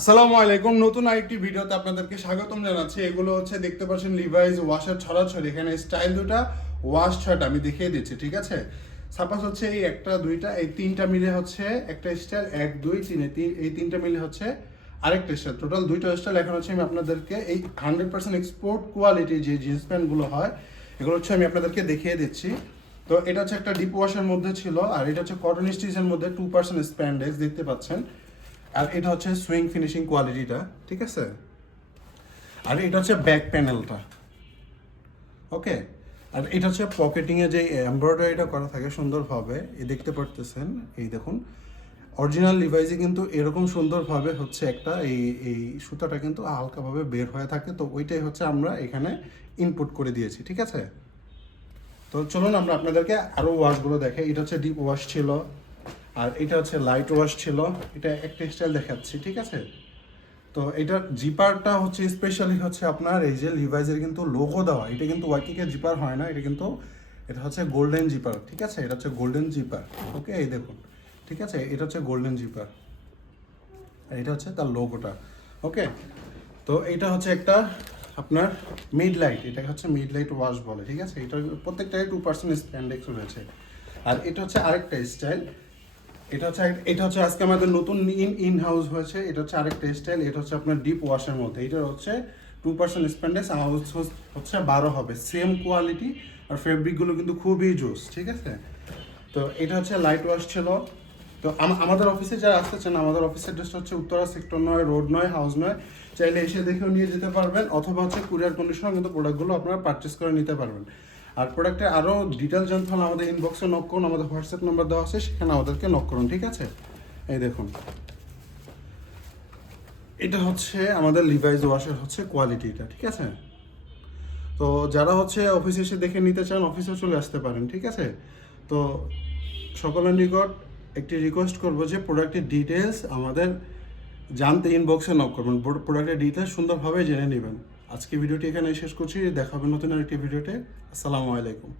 আসসালামু আলাইকুম। নতুন আরেকটি ভিডিওতে আপনাদেরকে স্বাগতম জানাচ্ছি। এগুলো হচ্ছে দেখতে পাচ্ছেন লিভাইজ ওয়াশার ছড়াছড়ি। এখানে স্টাইল দুটা ওয়াশ শার্ট আমি দেখিয়ে দিচ্ছি, ঠিক আছে? সাপোজ হচ্ছে এই একটা, দুইটা, এই তিনটা মিলে হচ্ছে একটা স্টাইল এক, দুই, তিন- এই তিনটা মিলে হচ্ছে আরেকটা স্টাইল টোটাল দুইটা স্টাইল এখন হচ্ছে আমি আপনাদেরকে এই হান্ড্রেড পার্সেন্ট এক্সপোর্ট কোয়ালিটি যে জিন্স প্যান্টগুলো হয়, এগুলো হচ্ছে আমি আপনাদেরকে দেখিয়ে দিচ্ছি। তো এটা হচ্ছে একটা ডিপ ওয়াশের মধ্যে ছিল, আর এটা হচ্ছে কটন স্টিচের মধ্যে টু পার্সেন্ট স্প্যান্ডেজ দেখতে পাচ্ছেন। আর এটা হচ্ছে সুইং ফিনিশিং কোয়ালিটিটা ঠিক আছে? আর এটা হচ্ছে ব্যাক প্যানেলটা ওকে? আর এটা হচ্ছে পকেটিংয়ে যে এমব্রয়ডারিটা করা থাকে সুন্দরভাবে এই দেখতে পারতেছেন, এই দেখুন। অরিজিনাল লিভাইজে কিন্তু এরকম সুন্দরভাবে হচ্ছে একটা এই এই সুতাটা কিন্তু হালকাভাবে বের হয়ে থাকে, তো ওইটাই হচ্ছে আমরা এখানে ইনপুট করে দিয়েছি, ঠিক আছে? তো চলুন আমরা আপনাদেরকে আরও ওয়াশগুলো দেখে এটা হচ্ছে ডিপ ওয়াশ ছিল আর এটা হচ্ছে লাইট ওয়াশ ছিল। এটা একটা স্টাইল দেখাচ্ছি, ঠিক আছে? তো এটার জিপারটা হচ্ছে স্পেশালি হচ্ছে আপনার এই যে লিভাইজের কিন্তু লোগো দেওয়া। এটা কিন্তু ওয়াইকিকে জিপার হয় না, এটা কিন্তু এটা হচ্ছে গোল্ডেন জিপার ঠিক আছে? এটা হচ্ছে গোল্ডেন জিপার ওকে এই দেখুন, ঠিক আছে? এটা হচ্ছে গোল্ডেন জিপার আর এটা হচ্ছে তার লোগোটা ওকে তো এটা হচ্ছে একটা আপনার মিড লাইট এটাকে হচ্ছে মিড লাইট ওয়াশ বলে, ঠিক আছে? এটা প্রত্যেকটাই টু পার্সেন্ট স্প্যান্ডেক্স রয়েছে। আর এটা হচ্ছে আরেকটা স্টাইল এটা হচ্ছে এটা হচ্ছে আজকে আমাদের নতুন ইন ইন হাউস হয়েছে। এটা হচ্ছে আরেকটা স্টাইল এটা হচ্ছে আপনার ডিপ ওয়াশের মধ্যে। এটা হচ্ছে টু পার্সেন্ট স্প্যান্ডেক্স হাউস হচ্ছে বারো হবে। সেম কোয়ালিটি আর ফেব্রিকগুলো কিন্তু খুবই জোস ঠিক আছে? তো এটা হচ্ছে লাইট ওয়াশ ছিল। তো আমাদের অফিসে যারা আসতে চান আমাদের অফিসের ড্রেসটা হচ্ছে উত্তরা সেক্টর নয় রোড নয় হাউস নয়। চাইলে এসে দেখেও নিয়ে যেতে পারবেন, অথবা হচ্ছে কুরিয়ার কন্ডিশনে কিন্তু প্রোডাক্টগুলো আপনারা পারচেস করে নিতে পারবেন। আর প্রোডাক্টের আরও ডিটেল জানতে হলে আমাদের ইনবক্সে নক করুন, আমাদের হোয়াটসঅ্যাপ নাম্বার দেওয়া আছে, সেখানে আমাদেরকে নক করুন, ঠিক আছে? এই দেখুন। এটা হচ্ছে আমাদের লিভাইজ ওয়াশের হচ্ছে কোয়ালিটিটা ঠিক আছে? তো যারা হচ্ছে অফিসে এসে দেখে নিতে চান অফিসে চলে আসতে পারেন, ঠিক আছে? তো সকলের নিকট একটি রিকোয়েস্ট করব যে প্রোডাক্টের ডিটেলস আমাদের জানতে ইনবক্সে নক করবেন প্রোডাক্টের ডিটেলস সুন্দরভাবে জেনে নেবেন। আজকে ভিডিওটি এখানে শেষ করছি। দেখাবেন নতুন আরেকটি ভিডিওতে। আসসালামু আলাইকুম।